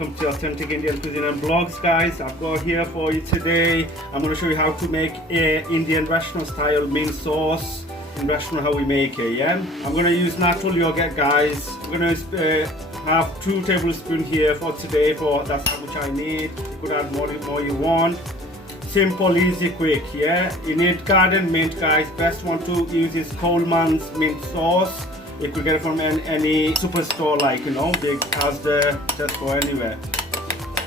welcome to Authentic Indian Cuisine and Vlogs, guys. I've got here for you today. I'm going to show you how to make a Indian restaurant style mint sauce in restaurant, how we make it. Yeah, I'm going to use natural yogurt, guys. I'm going to have 2 tablespoons here for today. That's how much I need. You could add more you want. Simple, easy, quick. Yeah, you need garden mint, guys. Best one to use is Coleman's mint sauce. You could get it from any superstore, like, you know, big as the Tesco anywhere.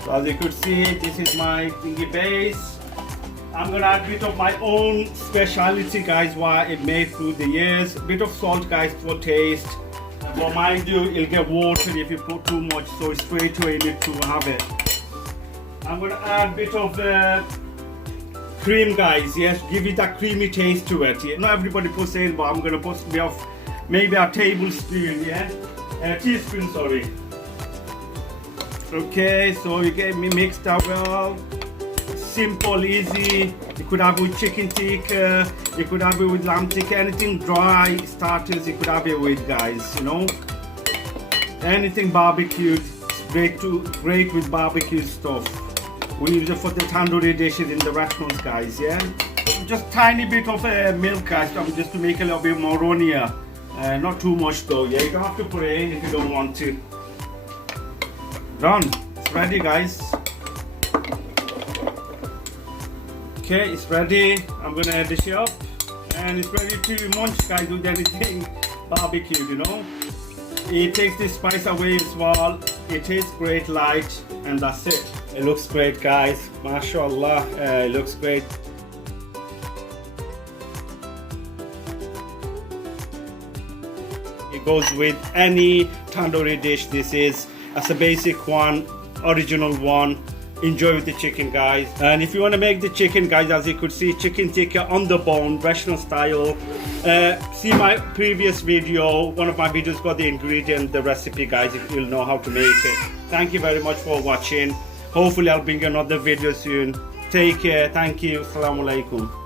So as you could see, this is my thingy base. I'm gonna add a bit of my own speciality, guys, what it made through the years. A bit of salt, guys, for taste. But mind you, it'll get watery if you put too much, so straight away you need to have it. I'm gonna add a bit of cream, guys. Yes, give it that creamy taste to it. Yeah? Not everybody puts it, but I'm gonna put a bit of maybe a tablespoon, yeah, a teaspoon, sorry. Okay, so you get me mixed up well. Simple, easy. You could have it with chicken tikka, you could have it with lamb tikka, anything dry starters you could have it with, guys, you know. Anything barbecued, great with barbecue stuff. We use it for the tandoori dishes in the restaurants, guys, yeah. Just tiny bit of milk, guys, just to make it a little bit more runnier. Not too much though, yeah, you don't have to put it in if you don't want to. Done, it's ready, guys. Okay, it's ready. I'm gonna dish it up and it's ready to munch, guys, with anything barbecue, you know. It takes the spice away as well. It tastes great, light, and that's it. It looks great, guys, mashallah. It looks great. It goes with any tandoori dish. This is as a basic one, original one. Enjoy with the chicken, guys. And if you want to make the chicken, guys, as you could see, chicken tikka on the bone, restaurant style. See my previous video. One of my videos got the ingredient, the recipe, guys, if you'll know how to make it. Thank you very much for watching. Hopefully I'll bring another video soon. Take care. Thank you. Assalamu alaikum.